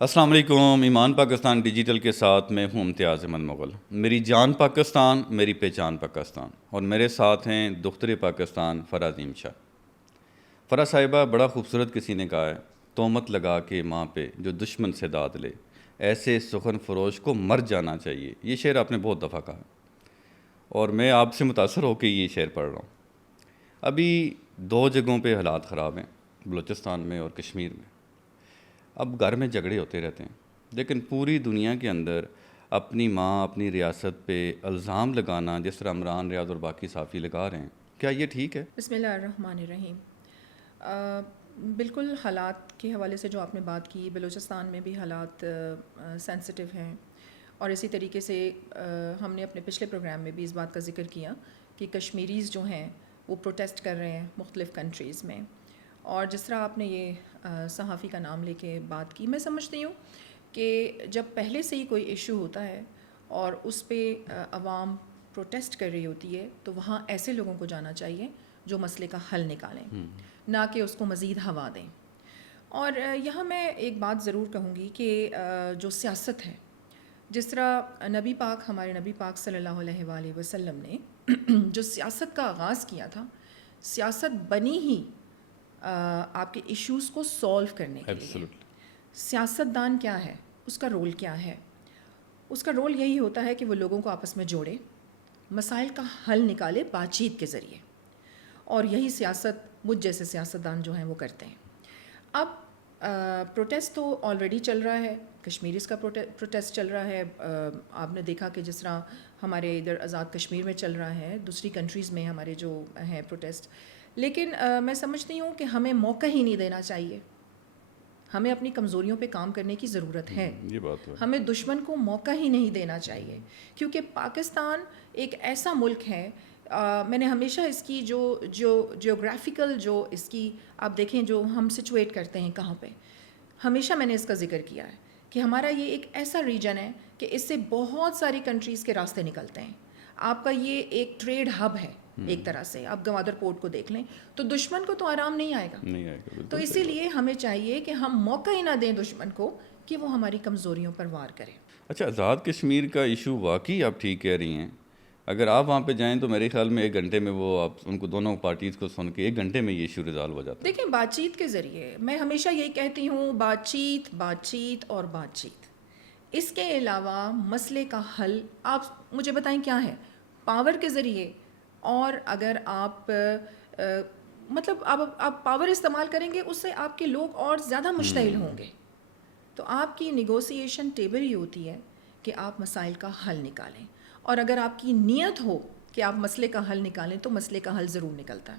السلام علیکم. ایمان پاکستان ڈیجیٹل کے ساتھ میں ہوں امتیاز احمد مغل. میری جان پاکستان، میری پہچان پاکستان. اور میرے ساتھ ہیں دختر پاکستان فرح عظیم شاہ. فرح صاحبہ، بڑا خوبصورت کسی نے کہا ہے، تہمت لگا کے ماں پہ جو دشمن سے داد لے، ایسے سخن فروش کو مر جانا چاہیے. یہ شعر آپ نے بہت دفعہ کہا اور میں آپ سے متاثر ہو کے یہ شعر پڑھ رہا ہوں. ابھی دو جگہوں پہ حالات خراب ہیں، بلوچستان میں اور کشمیر میں. اب گھر میں جھگڑے ہوتے رہتے ہیں، لیکن پوری دنیا کے اندر اپنی ماں، اپنی ریاست پہ الزام لگانا جس طرح عمران ریاض اور باقی صحافی لگا رہے ہیں، کیا یہ ٹھیک ہے؟ بسم اللہ الرحمن الرحیم. بالکل حالات کے حوالے سے جو آپ نے بات کی، بلوچستان میں بھی حالات سینسٹیو ہیں، اور اسی طریقے سے ہم نے اپنے پچھلے پروگرام میں بھی اس بات کا ذکر کیا کہ کشمیریز جو ہیں وہ پروٹیسٹ کر رہے ہیں مختلف کنٹریز میں. اور جس طرح آپ نے یہ صحافی کا نام لے کے بات کی، میں سمجھتی ہوں کہ جب پہلے سے ہی کوئی ایشو ہوتا ہے اور اس پہ عوام پروٹیسٹ کر رہی ہوتی ہے تو وہاں ایسے لوگوں کو جانا چاہیے جو مسئلے کا حل نکالیں، نہ کہ اس کو مزید ہوا دیں. اور یہاں میں ایک بات ضرور کہوں گی کہ جو سیاست ہے، جس طرح نبی پاک، ہمارے نبی پاک صلی اللہ علیہ وآلہ وسلم نے جو سیاست کا آغاز کیا تھا، سیاست بنی ہی آپ کے ایشوز کو سولو کرنے کے لیے. سیاست دان کیا ہے، اس کا رول کیا ہے؟ اس کا رول یہی ہوتا ہے کہ وہ لوگوں کو آپس میں جوڑے، مسائل کا حل نکالے بات چیت کے ذریعے. اور یہی سیاست مجھ جیسے سیاستدان جو ہیں وہ کرتے ہیں. اب پروٹیسٹ تو آلریڈی چل رہا ہے، کشمیریز کا پروٹیسٹ چل رہا ہے. آپ نے دیکھا کہ جس طرح ہمارے ادھر آزاد کشمیر میں چل رہا ہے، دوسری کنٹریز میں ہمارے جو ہیں پروٹیسٹ. لیکن میں سمجھتی ہوں کہ ہمیں موقع ہی نہیں دینا چاہیے. ہمیں اپنی کمزوریوں پہ کام کرنے کی ضرورت ہے. یہ بات ہے. ہمیں دشمن کو موقع ہی نہیں دینا چاہیے، کیونکہ پاکستان ایک ایسا ملک ہے. میں نے ہمیشہ اس کی جو جیوگرافیکل جو اس کی آپ دیکھیں جو ہم سچویٹ کرتے ہیں کہاں پہ، ہمیشہ میں نے اس کا ذکر کیا ہے کہ ہمارا یہ ایک ایسا ریجن ہے کہ اس سے بہت ساری کنٹریز کے راستے نکلتے ہیں. آپ کا یہ ایک ٹریڈ ہب ہے ایک طرح سے. آپ گوادر پورٹ کو دیکھ لیں تو دشمن کو تو آرام نہیں آئے گا. تو اسی لیے ہمیں چاہیے کہ ہم موقع ہی نہ دیں دشمن کو کہ وہ ہماری کمزوریوں پر وار کرے. اچھا، آزاد کشمیر کا ایشو واقعی آپ ٹھیک کہہ رہی ہیں. اگر آپ وہاں پہ جائیں تو میرے خیال میں 1 گھنٹے میں وہ آپ ان کو دونوں پارٹیز کو سن کے 1 گھنٹے میں یہ ایشو ریزالو ہو جاتا ہے. دیکھیں، بات چیت کے ذریعے میں ہمیشہ یہی کہتی ہوں، بات چیت اور بات چیت. اس کے علاوہ مسئلے کا حل آپ مجھے بتائیں کیا ہے؟ پاور کے ذریعے. اور اگر آپ مطلب آپ پاور استعمال کریں گے، اس سے آپ کے لوگ اور زیادہ مشتعل ہوں گے. تو آپ کی نیگوسیشن ٹیبل ہی ہوتی ہے کہ آپ مسائل کا حل نکالیں. اور اگر آپ کی نیت ہو کہ آپ مسئلے کا حل نکالیں تو مسئلے کا حل ضرور نکلتا ہے.